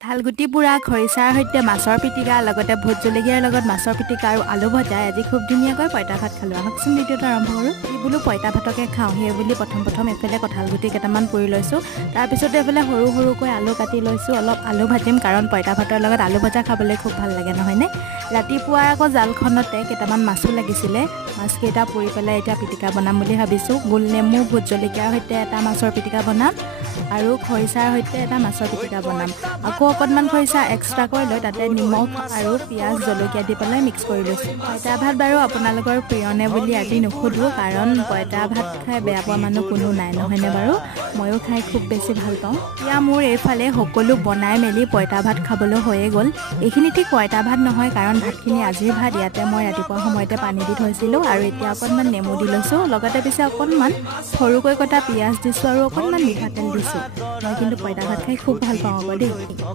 কঁঠালগুটি পোৰা খৰিচাৰ সৈতে মাছৰ পিটিকা লগতে ভোট জলকীয়াৰ লগত মাছৰ পিটিকা আৰু আলু ভজা আজি খুব ধুনীয়াকৈ পঁইতা ভাত খালোঁ। আহকচোন ভিডিঅ'টো আৰম্ভ কৰোঁ। এই বোলো পঁইতা ভাতকে খাওঁ, সেই বুলি প্ৰথম এইফালে কঁঠালগুটি কেইটামান পুৰি লৈছোঁ। তাৰপিছতে এইফালে সৰু সৰুকৈ আলু কাটি লৈছোঁ। অলপ আলু ভাজিম, কাৰণ পঁইতা ভাতৰ লগত আলু ভজা খাবলৈ খুব ভাল লাগে নহয়নে। ৰাতিপুৱাৰ আকৌ জালখনতে কেইটামান মাছো লাগিছিলে, মাছকেইটা পুৰি পেলাই এতিয়া পিটিকা বনাম বুলি ভাবিছোঁ। গোল নেমু ভোট জলকীয়াৰ সৈতে এটা মাছৰ পিটিকা বনাম আৰু খৰিচাৰ সৈতে এটা মাছৰ পিটিকা বনাম। আকৌ অকণমান খৰিচা এক্সট্ৰাকৈ লৈ তাতে নিমখ আৰু পিঁয়াজ জলকীয়া দি পেলাই মিক্স কৰি লৈছোঁ। পঁইতা ভাত বাৰু আপোনালোকৰ প্ৰিয়নে বুলি আজি নুসুধোঁ, কাৰণ পঁইতা ভাত খাই বেয়া পোৱা মানুহ কোনো নাই নহয়নে বাৰু। ময়ো খাই খুব বেছি ভাল পাওঁ। এতিয়া মোৰ এইফালে সকলো বনাই মেলি পঁইতা ভাত খাবলৈ হৈয়ে গ'ল। এইখিনি ঠিক পঁইতা ভাত নহয়, কাৰণ ভাতখিনি আজিৰ ভাত। ইয়াতে মই ৰাতিপুৱা সময়তে পানী দি থৈছিলোঁ আৰু এতিয়া অকণমান নেমু দি লৈছোঁ, লগতে পিছে অকণমান সৰুকৈ কটা পিঁয়াজ দিছোঁ আৰু অকণমান মিঠাতেল দিছোঁ। মই কিন্তু পঁইতা ভাত খাই খুব ভাল পাওঁ আকৌ দেই।